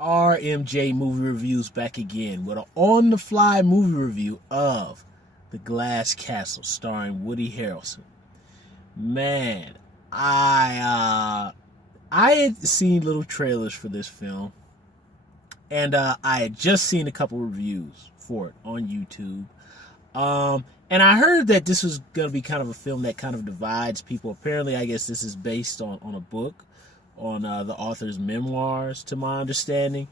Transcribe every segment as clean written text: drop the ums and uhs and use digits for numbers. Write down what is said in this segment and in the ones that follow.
RMJ Movie Reviews back again with an on-the-fly movie review of The Glass Castle starring Woody Harrelson. Man, I had seen little trailers for this film, and I had just seen a couple reviews for it on YouTube. And I heard that this was going to be kind of a film that kind of divides people. Apparently, I guess this is based on a book, on the author's memoirs, to my understanding.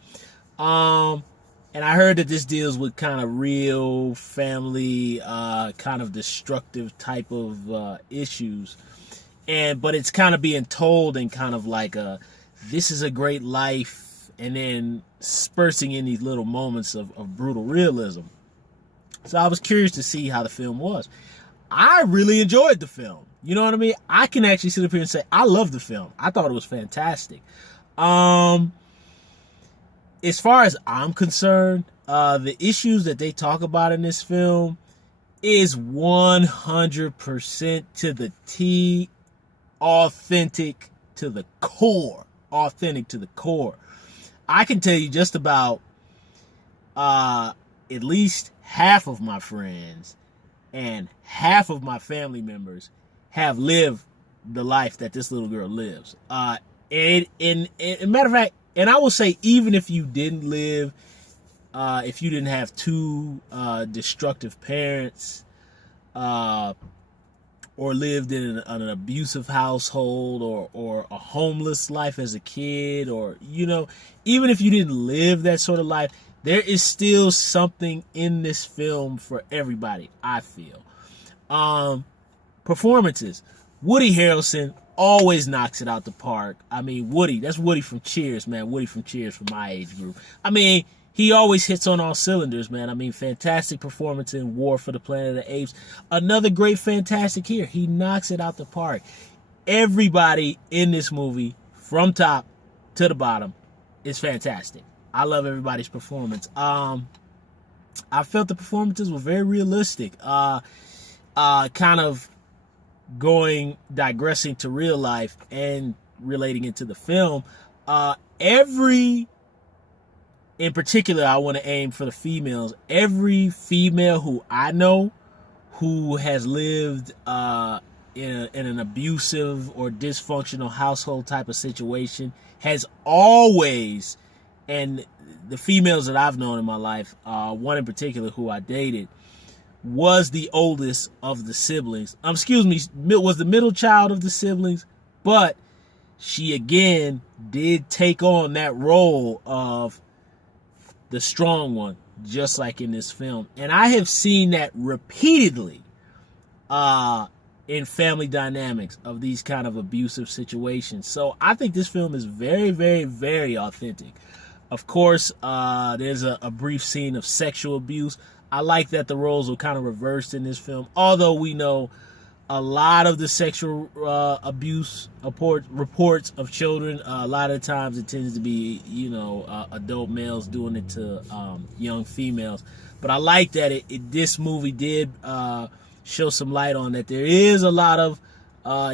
And I heard that this deals with kind of real family, kind of destructive type of issues. But it's kind of being told in kind of like this is a great life, and then spurting in these little moments of brutal realism. So I was curious to see how the film was. I really enjoyed the film. You know what I mean? I can actually sit up here and say I love the film. I thought it was fantastic. As far as I'm concerned, the issues that they talk about in this film is 100% to the T, authentic to the core. Authentic to the core. I can tell you just about at least half of my friends and half of my family members have lived the life that this little girl lives. And matter of fact, and I will say, even if you didn't live, if you didn't have two destructive parents, or lived in an abusive household, or a homeless life as a kid, or, even if you didn't live that sort of life, there is still something in this film for everybody, I feel. Performances. Woody Harrelson always knocks it out the park. I mean, that's Woody from Cheers, man. Woody from Cheers from my age group. I mean, he always hits on all cylinders, man. I mean, fantastic performance in War for the Planet of the Apes. Another great fantastic here. He knocks it out the park. Everybody in this movie, from top to the bottom, is fantastic. I love everybody's performance. I felt the performances were very realistic. Kind of digressing to real life and relating it to the film. In particular, I want to aim for the females. Every female who I know who has lived in an abusive or dysfunctional household type of situation has always, and the females that I've known in my life, one in particular who I dated, was the oldest of the siblings. Was the middle child of the siblings, but she again did take on that role of the strong one, just like in this film. And I have seen that repeatedly in family dynamics of these kind of abusive situations. So I think this film is very, very, very authentic. Of course, there's a brief scene of sexual abuse. I like that the roles were kind of reversed in this film, although we know a lot of the sexual abuse reports of children, a lot of times it tends to be, adult males doing it to young females. But I like that this movie did show some light on that. There is a lot of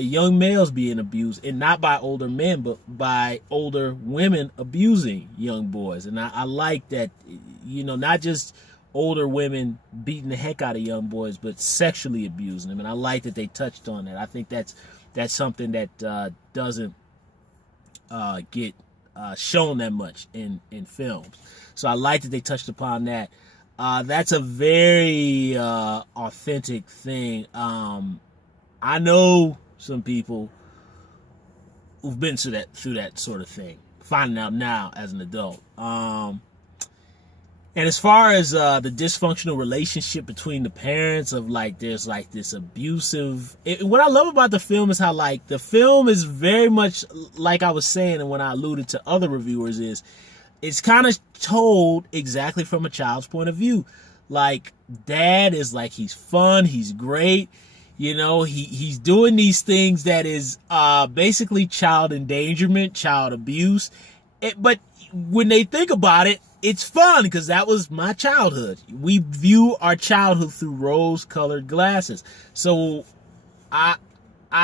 young males being abused, and not by older men, but by older women abusing young boys. And I like that, not just older women beating the heck out of young boys, but sexually abusing them. And I like that they touched on that. I think that's something that doesn't get shown that much in films. So I like that they touched upon that. That's a very authentic thing. I know some people who've been through that sort of thing, finding out now as an adult. And as far as the dysfunctional relationship between the parents, of there's this abusive. What I love about the film is how the film is very much like I was saying, and when I alluded to other reviewers, is it's kind of told exactly from a child's point of view. Dad is he's fun, he's great. He's doing these things that is basically child endangerment, child abuse. But when they think about it, it's fun because that was my childhood. We view our childhood through rose-colored glasses. So I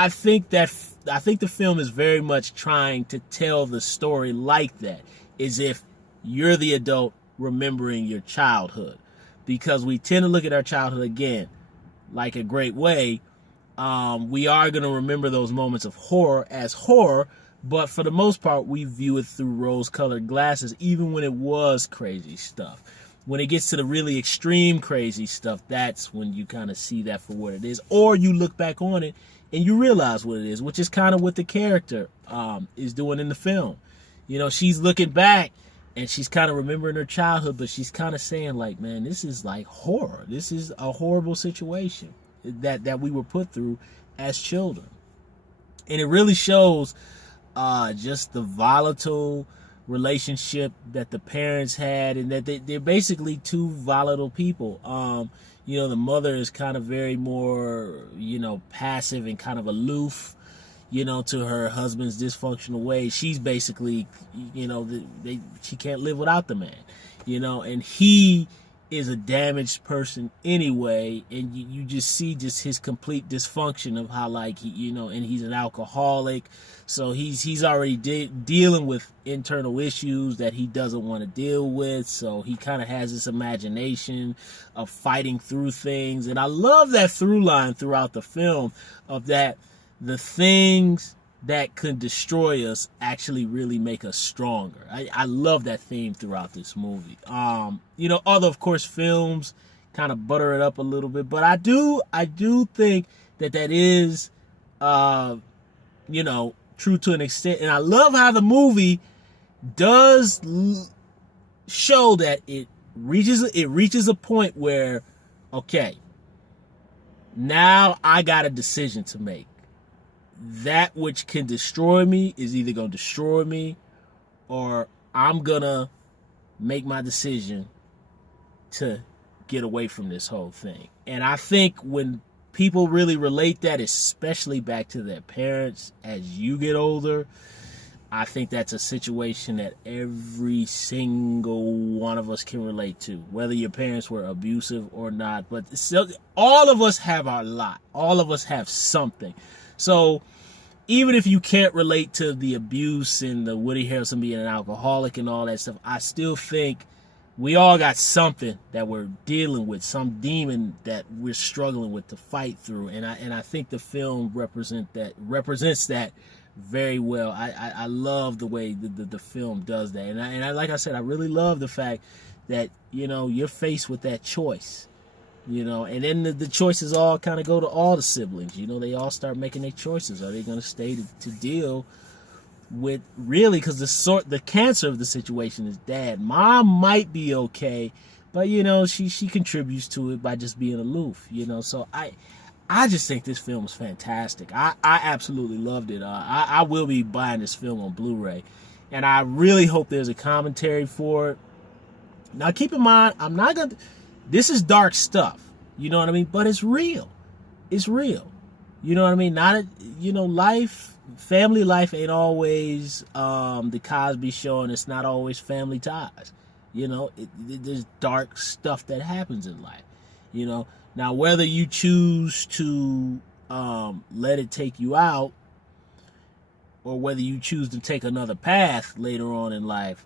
think the film is very much trying to tell the story like that, as if you're the adult remembering your childhood, because we tend to look at our childhood again like a great way. We are going to remember those moments of horror as horror, but for the most part, we view it through rose-colored glasses, even when it was crazy stuff. When it gets to the really extreme crazy stuff, that's when you kind of see that for what it is, or you look back on it and you realize what it is, which is kind of what the character is doing in the film. You know, she's looking back and she's kind of remembering her childhood, but she's kind of saying like, man, this is like horror. This is a horrible situation that we were put through as children. And it really shows just the volatile relationship that the parents had, and that they're basically two volatile people. You know, the mother is kind of very more, you know, passive and kind of aloof, you know, to her husband's dysfunctional ways. She's basically, you know, she can't live without the man, you know, and he is a damaged person anyway, and you just see just his complete dysfunction of how, like, he, you know, and he's an alcoholic, so he's already dealing with internal issues that he doesn't want to deal with, so he kind of has this imagination of fighting through things. And I love that through line throughout the film of that the things that could destroy us actually really make us stronger. I love that theme throughout this movie. You know, other, of course, films kind of butter it up a little bit, but I do think that is, you know, true to an extent. And I love how the movie does show that it reaches a point where, okay, now I got a decision to make. That which can destroy me is either going to destroy me, or I'm going to make my decision to get away from this whole thing. And I think when people really relate that, especially back to their parents as you get older, I think that's a situation that every single one of us can relate to, whether your parents were abusive or not. But still, all of us have our lot. All of us have something. So even if you can't relate to the abuse and the Woody Harrelson being an alcoholic and all that stuff, I still think we all got something that we're dealing with, some demon that we're struggling with to fight through. And I think the film represents that very well. I love the way the film does that. And I like I said, I really love the fact that, you know, you're faced with that choice. You know, and then the choices all kind of go to all the siblings. You know, they all start making their choices. Are they going to stay to deal with, really, because the cancer of the situation is dad. Mom might be okay, but, you know, she contributes to it by just being aloof, you know. So I just think this film is fantastic. I absolutely loved it. I will be buying this film on Blu-ray, and I really hope there's a commentary for it. Now, keep in mind, this is dark stuff, you know what I mean? But it's real. It's real. You know what I mean? Family life ain't always the Cosby Show, and it's not always family ties. You know, there's dark stuff that happens in life. You know, now whether you choose to let it take you out, or whether you choose to take another path later on in life,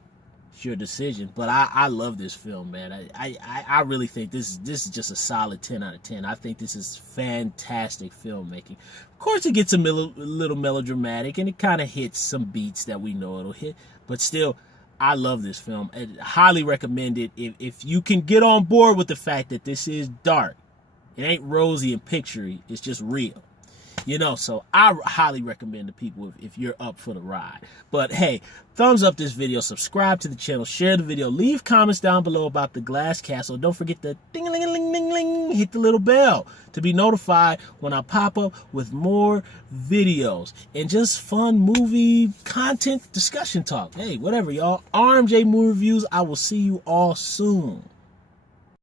your decision. But I love this film, man. I really think this is just a solid 10 out of 10. I think this is fantastic filmmaking. Of course, it gets a little melodramatic, and it kind of hits some beats that we know it'll hit, but still, I love this film. I highly recommend it. If you can get on board with the fact that this is dark, it ain't rosy and picturey, it's just real. You know, so I highly recommend to people if you're up for the ride. But hey, thumbs up this video, subscribe to the channel, share the video, leave comments down below about the Glass Castle. Don't forget to ding-a-ling-a-ling-ling-ling, hit the little bell to be notified when I pop up with more videos and just fun movie content discussion talk. Hey, whatever, y'all. RMJ Movie Reviews. I will see you all soon.